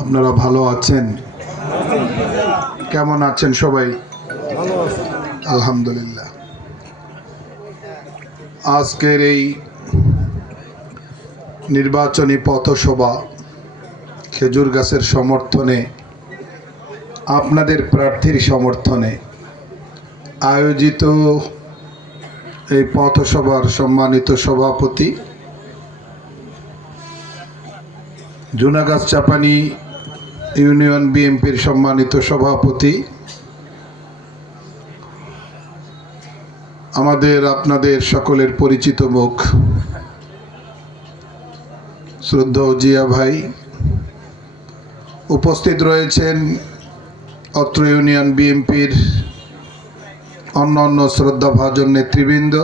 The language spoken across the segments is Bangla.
আপনারা ভালো আছেন? কেমন আছেন সবাই? আলহামদুলিল্লাহ। আজকের এই নির্বাচনী পথসভা খেজুর গাছের সমর্থনে, আপনাদের প্রার্থীর সমর্থনে আয়োজিত এই পথসভার সম্মানিত সভাপতি, জুনাগাছ চাপানি ইউনিয়ন বিএনপির সম্মানিত সভাপতি, আমাদের আপনাদের সকলের পরিচিত মুখ শ্রদ্ধেয় জিয়া ভাই, উপস্থিত রয়েছেন অত্র ইউনিয়ন বিএনপির অন্যান্য শ্রদ্ধাভাজন নেতৃবৃন্দ,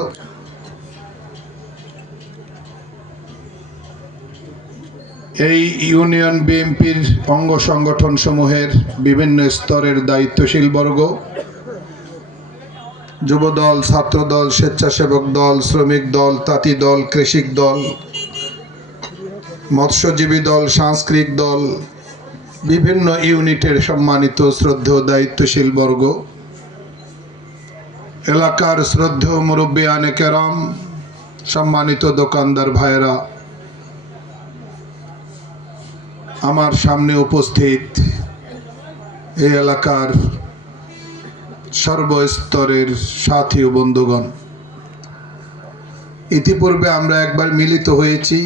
এই ইউনিয়ন বিএনপির অঙ্গ সংগঠন সমূহের বিভিন্ন স্তরের দায়িত্বশীল বর্গ, যুবদল, ছাত্রদল, স্বেচ্ছাসেবক দল, শ্রমিক দল, তাঁতি দল, কৃষিক দল, মৎস্যজীবী দল, সাংস্কৃতিক দল, বিভিন্ন ইউনিটের সম্মানিত শ্রদ্ধেয় দায়িত্বশীল বর্গ, এলাকার শ্রদ্ধেয় মুরব্বিয়ানে কেরাম, সম্মানিত দোকানদার ভাইয়েরা, আমার সামনে উপস্থিত এই এলাকার সর্বস্তরের সাথী ও বন্ধুগণ, ইতিপূর্বে আমরা একবার মিলিত হয়েছি,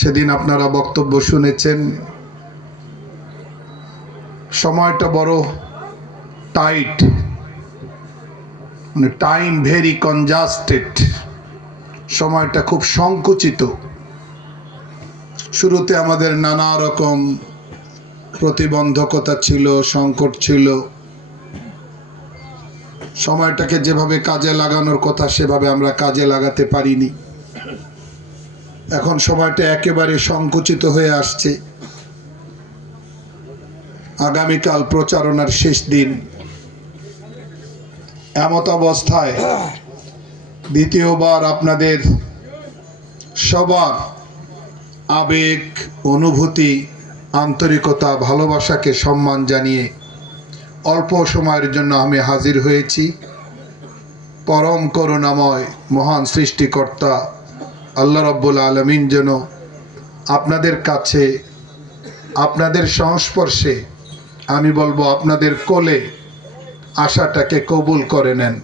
সেদিন আপনারা বক্তব্য শুনেছেন। সময়টা বড় টাইট, মানে টাইম ভেরি কনজাস্টেড, সময়টা খুব সংকুচিত। শুরুতে আমাদের নানা রকম প্রতিবন্ধকতা ছিল, সংকট ছিল, সময়টাকে যেভাবে কাজে লাগানোর কথা সেভাবে আমরা কাজে লাগাতে পারিনি। এখন সময়টা একেবারে সংকুচিত হয়ে আসছে। আগামীকাল প্রচারণার শেষ দিন, এমত অবস্থায় দ্বিতীয়বার আপনাদের সবার আবেগ, অনুভূতি, আন্তরিকতা, ভালোবাসাকে সম্মান জানিয়ে অল্প সময়ের জন্য আমি হাজির হয়েছি। পরম করুণাময় মহান সৃষ্টিকর্তা আল্লাহ রাব্বুল আলামিন যেন আপনাদের কাছে, আপনাদের সংস্পর্শে, আমি বলবো আপনাদের কোলে আশাটাকে কবুল করে নেন।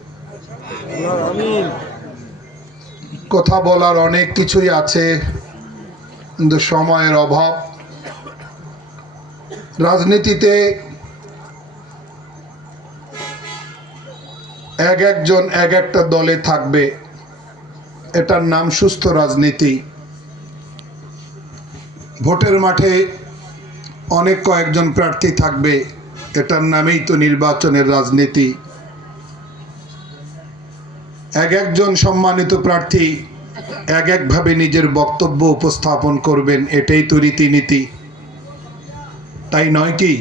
কথা বলার অনেক কিছুই আছে, কিন্তু সময়ের অভাব। রাজনীতিতে এক একজন এক একটা দলে থাকবে, এটার নাম সুস্থ রাজনীতি। ভোটের মাঠে অনেক কয়েকজন প্রার্থী থাকবে, এটার নামেই তো নির্বাচনের রাজনীতি। এক একজন সম্মানিত প্রার্থী এক একভাবে নিজের বক্তব্য উপস্থাপন করবেন, এটাই তো রীতিনীতি, তাই নয় কি?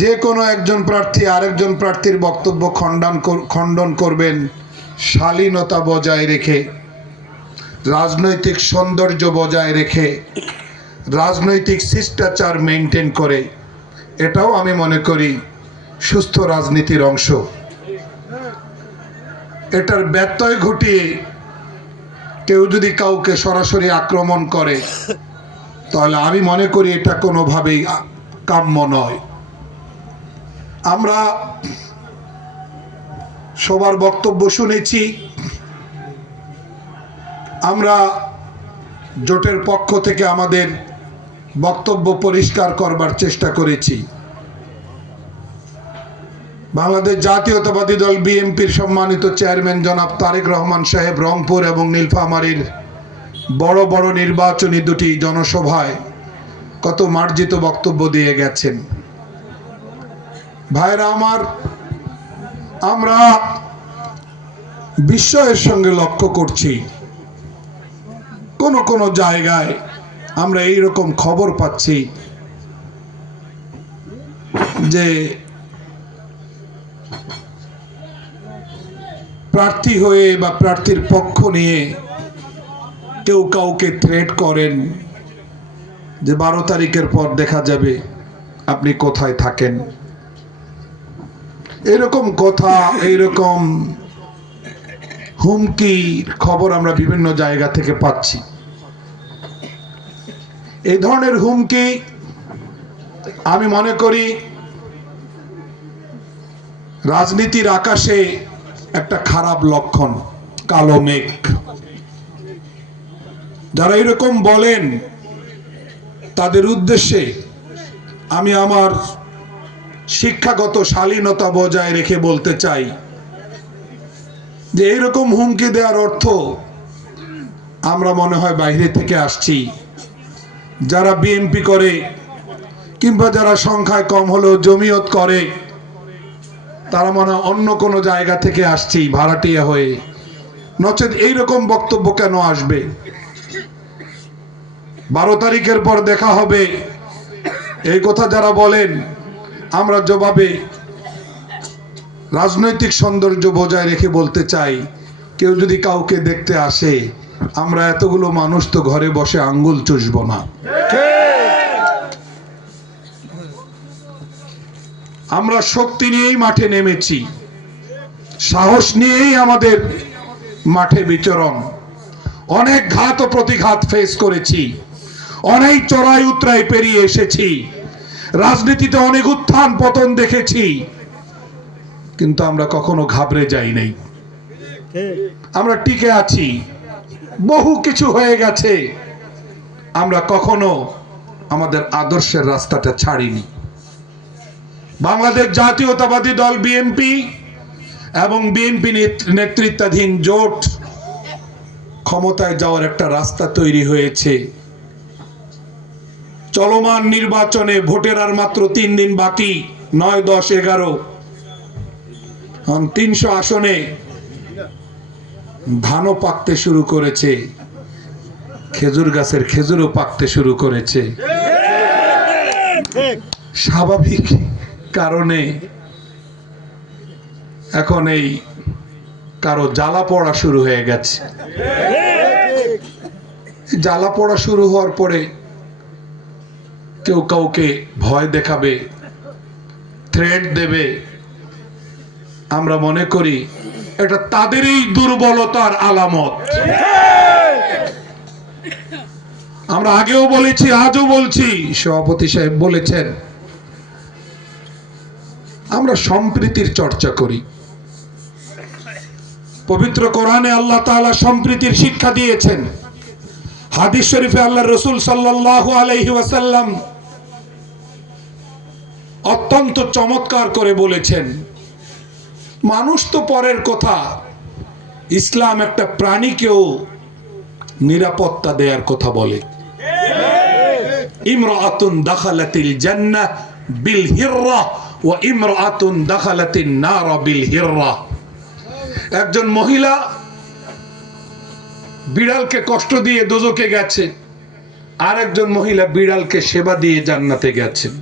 যে কোনো একজন প্রার্থী আরেকজন প্রার্থীর বক্তব্য খণ্ডন করবেন শালীনতা বজায় রেখে, রাজনৈতিক সৌন্দর্য বজায় রেখে, রাজনৈতিক শিষ্টাচার মেনটেন করে। এটাও আমি মনে করি সুস্থ রাজনীতির অংশ। এটার ব্যত্যয় ঘটিয়ে কেউ যদি কাউকে সরাসরি আক্রমণ করে, তাহলে আমি মনে করি এটা কোনোভাবেই কাম্য নয়। আমরা সবার বক্তব্য শুনেছি। আমরা জোটের পক্ষ থেকে আমাদের বক্তব্য পরিষ্কার করবার চেষ্টা করেছি। বাংলাদেশ জাতীয়তাবাদী দল বিএনপির সম্মানিত চেয়ারম্যান জনাব তারেক রহমান সাহেব রংপুর এবং নীলফামারীর বড় বড় নির্বাচনী দুটি জনসভায় কত মার্জিত বক্তব্য দিয়ে গেছেন। ভাইরা আমার, আমরা বিস্ময়ের সঙ্গে লক্ষ্য করছি, কোন কোন জায়গায় আমরা এইরকম খবর পাচ্ছি যে প্রার্থী হয়ে বা প্রার্থীর পক্ষ নিয়ে কেউ কাউকে থ্রেট করেন যে 12 তারিখের পর দেখা যাবে আপনি কোথায় থাকেন। এরকম কথা, এইরকম হুমকির খবর আমরা বিভিন্ন জায়গা থেকে পাচ্ছি। এই ধরনের হুমকি আমি মনে করি রাজনীতির আকাশে একটা খারাপ লক্ষণ, কালো মেঘ। যারা এরকম বলেন তাদের উদ্দেশ্যে আমি আমার শিক্ষাগত শালীনতা বজায় রেখে বলতে চাই যে এইরকম হুমকি দেওয়ার অর্থ আমরা মনে হয় বাইরে থেকে আসছি, যারা বিএনপি করে কিংবা যারা সংখ্যায় কম হলেও জমিয়ত করে তারা মনে হয় অন্য কোনো জায়গা থেকে আসছি ভাড়াটিয়া হয়ে, নচেত এইরকম বক্তব্য কেন আসবে? 12 তারিখের পর দেখা হবে, এই কথা যারা বলেন আমরা জবাবে রাজনৈতিক সৌন্দর্য বজায় রেখে বলতে চাই, কেউ যদি কাউকে দেখতে আসে আমরা এতগুলো মানুষ তো ঘরে বসে আঙ্গুল চুষব না। আমরা শক্তি নিয়েই মাঠে নেমেছি, সাহস নিয়েই আমাদের মাঠে বিচরণ। অনেক ঘাত ও প্রতিঘাত ফেস করেছি, অনেক চড়াই উতরাই পেরিয়ে এসেছি, রাজনীতিতে অনেক উত্থান পতন দেখেছি, কিন্তু আমরা কখনো ঘাবড়ে যাই নাই। আমরা টিকে আছি। বহু কিছু হয়ে গেছে, আমরা কখনো আমাদের আদর্শের রাস্তাটা ছাড়িনি। বাংলাদেশ জাতীয়তাবাদী দল বিএনপি এবং বিএনপি নেতৃত্বাধীন জোট ক্ষমতায় যাওয়ার একটা রাস্তা তৈরি হয়েছে। চলমান নির্বাচনে ভোটের আর মাত্র 3 দিন বাকি, 9, 10, 11। 300 আসনে ধানও পাকতে শুরু করেছে, খেজুর গাছের খেজুরও পাকতে শুরু করেছে। স্বাভাবিক কারণে এখন এই কারো জ্বালা পড়া শুরু হয়ে গেছে। জ্বালা পড়া শুরু হওয়ার পরে কেউ কাউকে ভয় দেখাবে, থ্রেট দেবে, আমরা মনে করি এটা তাদেরই দুর্বলতার আলামত। আমরা আগেও বলেছি, আজও বলছি, সভাপতি সাহেব বলেছেন আমরা সম্প্রীতির চর্চা করি। পবিত্র কোরআনে আল্লাহ তাআলা সম্প্রীতির শিক্ষা দিয়েছেন। হাদিস শরীফে আল্লাহর রাসূল সাল্লাল্লাহু আলাইহি ওয়াসাল্লাম অত্যন্ত চমৎকার করে বলেছেন, মানুষ তো পরের কথা, ইসলাম একটা প্রাণীকেও নিরাপত্তা দেওয়ার কথা বলে। ইমরাআতুন দাখালাতিল জান্নাহ বিল হিররা ওয়া ইমরাআতুন দাখালাতিন নার বিল হিররা। একজন মহিলা বিড়ালকে কষ্ট দিয়ে দোজখে গেছে, আর একজন মহিলা বিড়ালকে সেবা দিয়ে জান্নাতে গেছেন।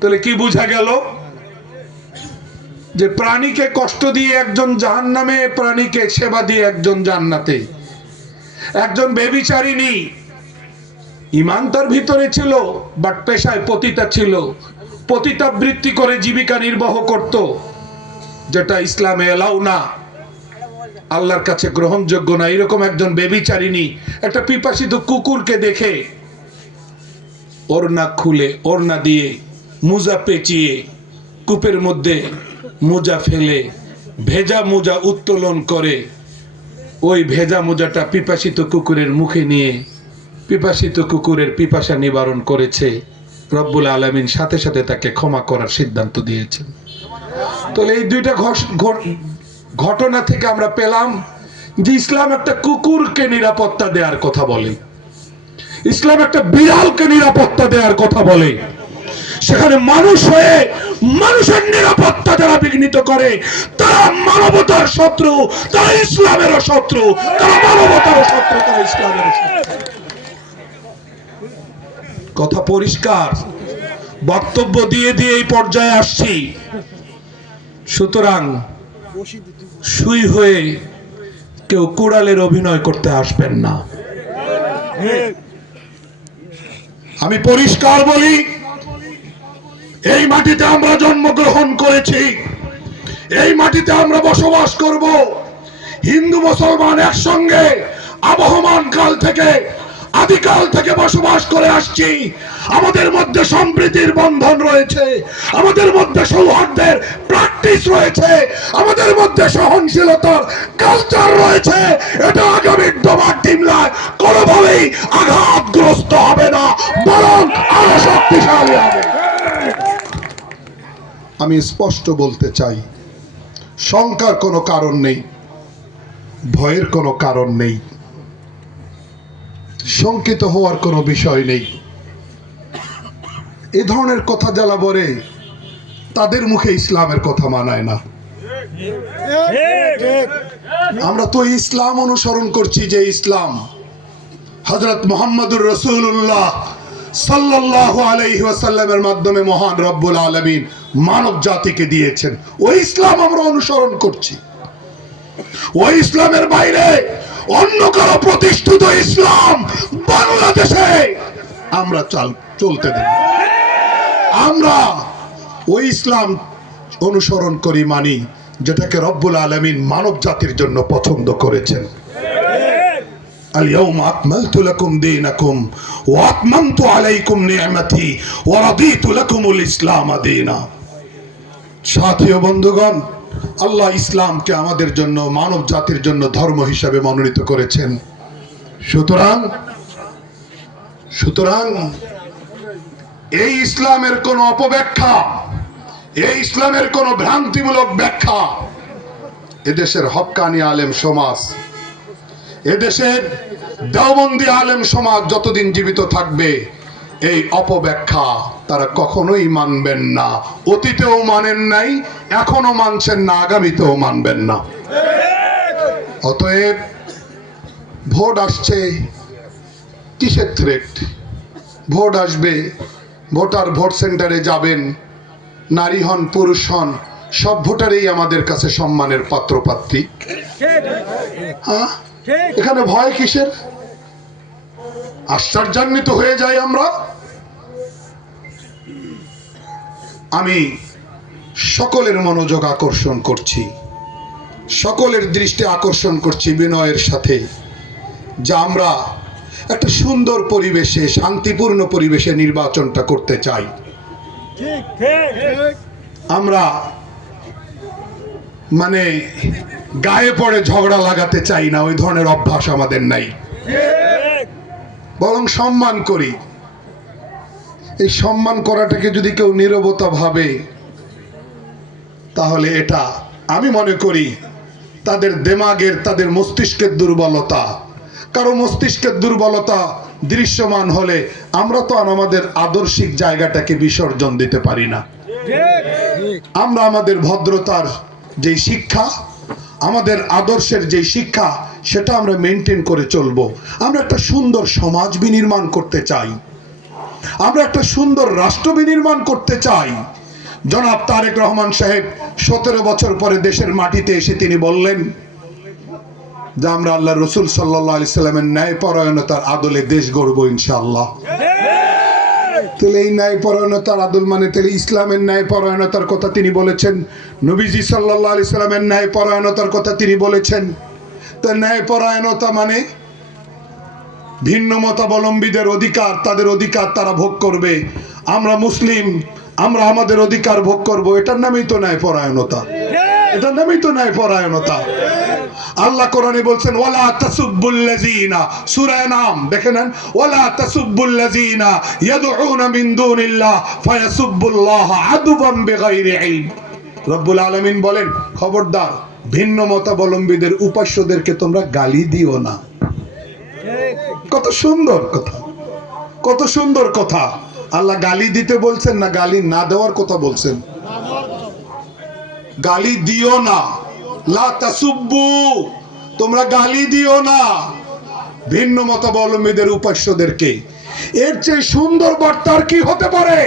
তাহলে কি বোঝা গেল? যে প্রাণীকে কষ্ট দিয়ে একজন জাহান্নামে, প্রাণীকে সেবা দিয়ে একজন জান্নাতে। একজন ব্যভিচারিণী, ঈমান তার ভিতরে ছিল বাট পেশায় পতিতা ছিল, পতিতাবৃত্তি করে জীবিকা নির্বাহ করত, যেটা ইসলামে এলাও না, আল্লাহর কাছে গ্রহণযোগ্য না। এরকম একজন ব্যভিচারিণী একটা পিপাসিত কুকুরকে দেখে ওড়না খুলে, ওড়না দিয়ে মোজা পেঁচিয়ে, কূপের মধ্যে মোজা ফেলে ভেজা মোজা উত্তোলন করে ওই ভেজা মোজাটা পিপাসিত কুকুরের মুখে নিয়ে পিপাসিত কুকুরের পিপাসা নিবারণ করেছে। রব্বুল আলামিন সাথে সাথে তাকে ক্ষমা করার সিদ্ধান্ত দিয়েছেন। তাহলে এই দুইটা ঘটনা থেকে আমরা পেলাম যে ইসলাম একটা কুকুরকে নিরাপত্তা দেওয়ার কথা বলে, ইসলাম একটা বিড়ালকে নিরাপত্তা দেওয়ার কথা বলে। সেখানে মানুষ হয়ে মানুষের নিরাপত্তা যারা বিঘ্নিত করে তারা মানবতার শত্রু, তারা ইসলামেরও শত্রু, তারা মানবতারও শত্রু, তারা ইসলামেরও শত্রু। কথা পরিষ্কার। বক্তব্য দিয়ে দিয়ে এই পর্যায়ে আসছি। সুতরাং সুই হয়ে কেউ কুড়ালের অভিনয় করতে আসবেন না। আমি পরিষ্কার বলি, এই মাটিতে আমরা জন্মগ্রহণ করেছি, এই মাটিতে আমরা বসবাস করব। হিন্দু মুসলমান একসঙ্গে আবহমান কাল থেকে, আদিকাল থেকে বসবাস করে আসছি। আমাদের মধ্যে সম্প্রীতির বন্ধন রয়েছে, আমাদের মধ্যে সৌহার্দ্যের প্র্যাকটিস রয়েছে, আমাদের মধ্যে সহনশীলতার কালচার রয়েছে। এটা আগামী ডোবার টিমলায় কোনোভাবেই আঘাতগ্রস্ত হবে না, বরং আরো শক্তিশালী হবে। আমি স্পষ্ট বলতে চাই, শঙ্কার কোনো কারণ নেই, ভয়ের কোনো কারণ নেই, শঙ্কিত হওয়ার কোনো বিষয় নেই। এ ধরনের কথা যারা বলে তাদের মুখে ইসলামের কথা মানায় না। আমরা তো ইসলাম অনুসরণ করছি, যে ইসলাম হযরত মুহাম্মদুর রাসূলুল্লাহ সাল্লাল্লাহু আলাইহি ওয়াসাল্লামের মাধ্যমে মহান রব্বুল আলামিন মানব জাতিকে দিয়েছেন, ওই ইসলাম আমরা অনুসরণ করছি। ওই ইসলামের বাইরে অন্য কারো প্রতিষ্ঠিত ইসলাম বাংলাদেশে আমরা চলতে দেব। আমরা ওই ইসলাম অনুসরণ করি, মানি, যেটাকে রব্বুল আলামিন মানব জাতির জন্য পছন্দ করেছেন। اليوم أكملت لكم دينكم وأتممت عليكم نعمتي ورضيت لكم الإسلام دينا। সাথী ও বন্ধুগণ, আল্লাহ ইসলামকে আমাদের জন্য, মানব জাতির জন্য ধর্ম হিসাবে মনোনীত করেছেন। সুতরাং এই ইসলামের কোন অপব্যাখ্যা, এই ইসলামের কোন ভ্রান্তিমূলক ব্যাখ্যা এদেশের হক্কানি আলেম সমাজ, এদেশের দেওবন্দি আলেম সমাজ যতদিন জীবিত থাকবে, এই অপব্যাখ্যা তারা কখনোই মানবেন না। অতীতেও মানেন নাই, এখনো মানছেন না, আগামীতেও মানবেন না। অতএব ভোট আসছে, কিসের থ্রেট? ভোট আসবে, ভোটার ভোট সেন্টারে যাবেন, নারী হন পুরুষ হন, সব ভোটারই আমাদের কাছে সম্মানের পাত্রপাত্রী। হ্যাঁ, এখানে ভয় কিসের? আশ্চর্যান্বিত হয়ে যাই আমরা। আমি সকলের মনোযোগ আকর্ষণ করছি, সকলের দৃষ্টি আকর্ষণ করছি বিনয়ের সাথে, যে আমরা একটা সুন্দর পরিবেশে, শান্তিপূর্ণ পরিবেশে নির্বাচনটা করতে চাই। আমরা মানে গায়ে পড়ে ঝগড়া লাগাতে চাই না, ওই ধরনের অভ্যাস আমাদের নাই। বরং সম্মান করি। এই সম্মান করাটাকে যদি কেউ নীরবতা ভাবে, তাহলে এটা আমি মনে করি তাদের দেমাগের, তাদের মস্তিষ্কের দুর্বলতা। কারো মস্তিষ্কের দুর্বলতা দৃশ্যমান হলে আমরা তো আমাদের আদর্শিক জায়গাটাকে বিসর্জন দিতে পারি না। আমরা আমাদের ভদ্রতার যে শিক্ষা, আমাদের আদর্শের যে শিক্ষা, সেটা আমরা মেনটেন করে চলবো। আমরা একটা সুন্দর সমাজ বিনির্মাণ করতে চাই, আমরা একটা সুন্দর রাষ্ট্র বিনির্মাণ করতে চাই। জনাব তারেক রহমান সাহেব 17 বছর পরে দেশের মাটিতে এসে তিনি বললেন যে আমরা আল্লাহ রসুল সাল্লাল্লাহু আলাইহি সাল্লামের ন্যায়পরায়ণতার আদলে দেশ গড়ব ইনশাআল্লাহ। তাহলে এই ন্যায়পরায়ণতার আদল মানে তাহলে ইসলামের ন্যায়পরায়ণতার কথা তিনি বলেছেন, নবীজি সাল্লাল্লাহু আলাইহি সাল্লামের ন্যায়পরায়ণতার কথা তিনি বলেছেন। তা ন্যায়পরায়ণতা মানে ভিন্ন মতাবলম্বীদের অধিকার, তাদের অধিকার তারা ভোগ করবে, আমরা মুসলিম, আমরা আমাদের অধিকার ভোগ করব। এটার নামই তো ন্যায়পরায়ণতা, এটার নামই তো ন্যায়পরায়ণতা। আল্লাহ কোরআনে বলছেন ওয়ালা তাসুবুল্লাযিনা, সূরা নাম দেখেন, ওয়ালা তাসুবুল্লাযিনা ইয়াদউনা মিন দুনিল্লাহ ফায়াসুবুল্লাহ আদওয়ান বিগাইরি ইলম। রব্বুল আলামিন বলেন, খবরদার ভিন্ন মতাবলম্বীদের উপাস্যদেরকে তোমরা গালি দিও না। কত সুন্দর কথা, কত সুন্দর কথা। আল্লাহ গালি দিতে বলছেন না গালি না দেওয়ার কথা বলছেন? গালি দিও না, লা তাসুব্বু, তোমরা গালি দিও না ভিন্ন মতাবলম্বীদের উপাস্যদেরকে। এর চেয়ে সুন্দর বার্তা আর কি হতে পারে?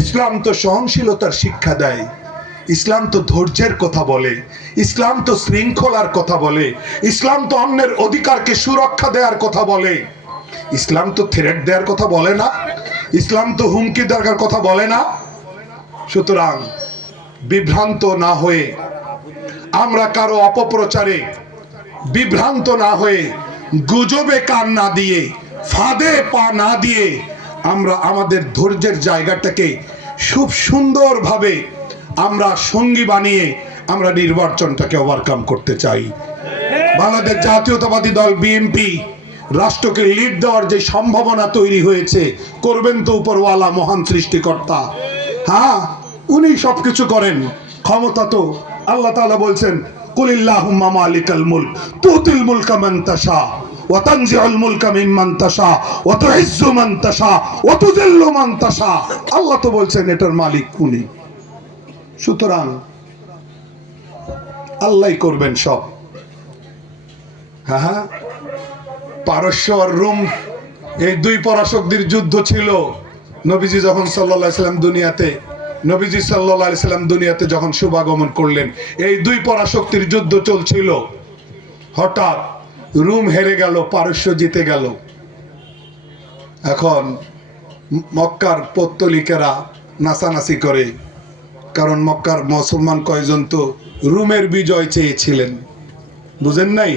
ইসলাম তো সহনশীলতার শিক্ষা দেয়, ইসলাম তো ধৈর্যের কথা বলে, ইসলাম তো শৃঙ্খলার কথা বলে, ইসলাম তো অন্যের অধিকারকে সুরক্ষা দেওয়ার কথা বলে, ইসলাম তো থ্রেট দেওয়ার কথা বলে না, ইসলাম তো হুমকি দেওয়ার কথা বলে না। সুতরাং বিভ্রান্ত না হয়ে, আমরা কারো অপপ্রচারে বিভ্রান্ত না হয়ে, গুজবে কান না দিয়ে, ফাঁদে পা না দিয়ে, আমরা আমাদের ধৈর্যের জায়গাটাকে খুব সুন্দরভাবে আমরা সঙ্গী বানিয়ে আমরা নির্বাচনটাকে ওভারকাম করতে চাই। বাংলাদেশ জাতীয়তাবাদী দল বিএনপি রাষ্ট্রকে লিড দেওয়ার যে সম্ভাবনা তৈরি হয়েছে, করবেন তো উপরওয়ালা মহান সৃষ্টিকর্তা। হ্যাঁ, উনি সবকিছু করেন, ক্ষমতা তো আল্লাহ তাআলা বলছেন, কুলিল্লাহুম্মা মালিকাল মুলক তুতিল মুলকা মান তাশা ওয়া তানজিউল মুলকা মিম্মান তাশা ওয়া তুইজ্জু মান তাশা ওয়া তুযিল্লু মান তাশা। আল্লাহ তো বলছেন এটার মালিক উনি। সুতরাং আল্লাহই করবেন সব। হ্যাঁ, পারস্য আর রোম, এই দুই পরাশক্তির যুদ্ধ ছিল নবীজি যখন সাল্লাল্লাহু আলাইহি সাল্লাম দুনিয়াতে, নবীজি সাল্লাল্লাহু আলাইহি সাল্লাম দুনিয়াতে যখন শুভাগমন করলেন, এই দুই পরাশক্তির যুদ্ধ চলছিল। হঠাৎ রোম হেরে গেল, পারস্য জিতে গেল। এখন মক্কার পৌত্তলিকেরা নাচানাচি করে, কারণ মক্কার মুসলমান কয়েকজন তো রোমের বিজয় চেয়েছিলেন, বুঝেন নাই?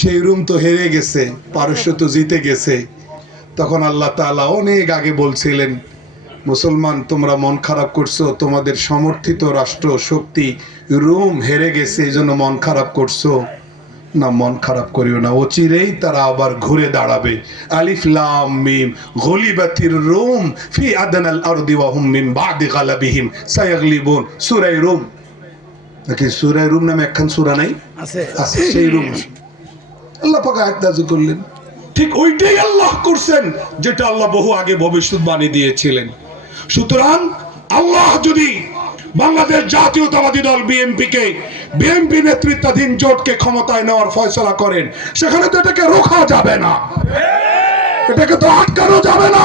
সেই রোম তো হেরে গেছে, পারস্য তো জিতে গেছে। তখন আল্লাহ তাআলা অনেক আগে বলছিলেন, মুসলমান তোমরা মন খারাপ করছো, তোমাদের সমর্থিত রাষ্ট্র শক্তি রোম হেরে গেছে, এই জন্য মন খারাপ করছো না, মন খারাপ করিও না, অচিরেই তারা আবার ঘুরে দাঁড়াবে। আলিফ লাম মিম গলিবাতির রোম ফি আদনাল আরদি ওয়া হুম মিন বাদি গালাবিহিম সায়াগলিবুন। সূরা রোম, নাকি সূরা রোম নামে একখান সূরা নাই? আছে, সেই রোম আল্লাহ পাক আয়াত নাযিল করলেন। ঠিক ওইটাই আল্লাহ করছেন যেটা আল্লাহ বহু আগে ভবিষ্যৎবাণী দিয়েছিলেন। সুতরাং আল্লাহ যদি বাংলাদেশ জাতীয়তাবাদী দল বিএনপিকে, বিএনপি নেতৃত্বাধীন জোটকে ক্ষমতায় নেওয়ার ফয়সলা করেন, সেখানে তো এটাকে রোখা যাবে না, এটাকে তো আটকানো যাবে না।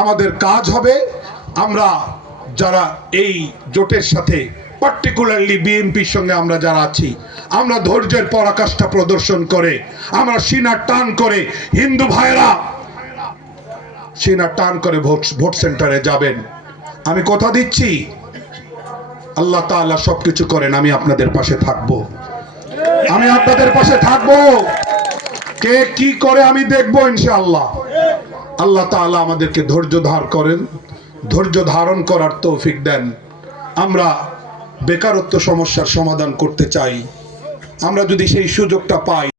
আমাদের কাজ হবে, আমরা যারা এই জোটের সাথে, পার্টিকুলারলি বিএনপির সঙ্গে আমরা যারা আছি, আমরা ধৈর্যের পরাকাষ্ঠা প্রদর্শন করে, আমরা সিনা টান করে, হিন্দু ভাইরা সিনা টান করে ভোট সেন্টারে যাবেন। আমি কথা দিচ্ছি, আল্লাহ তাআলা সবকিছু করেন, আমি আপনাদের পাশে থাকবো, আমি আপনাদের পাশে থাকবো। কে কি করে আমি দেখবো ইনশাআল্লাহ। আল্লাহ তাআলা আমাদেরকে ধৈর্য ধারণ করার তৌফিক দেন। আমরা বেকারত্ব সমস্যার সমাধান করতে চাই, আমরা যদি সেই সুযোগটা পাই।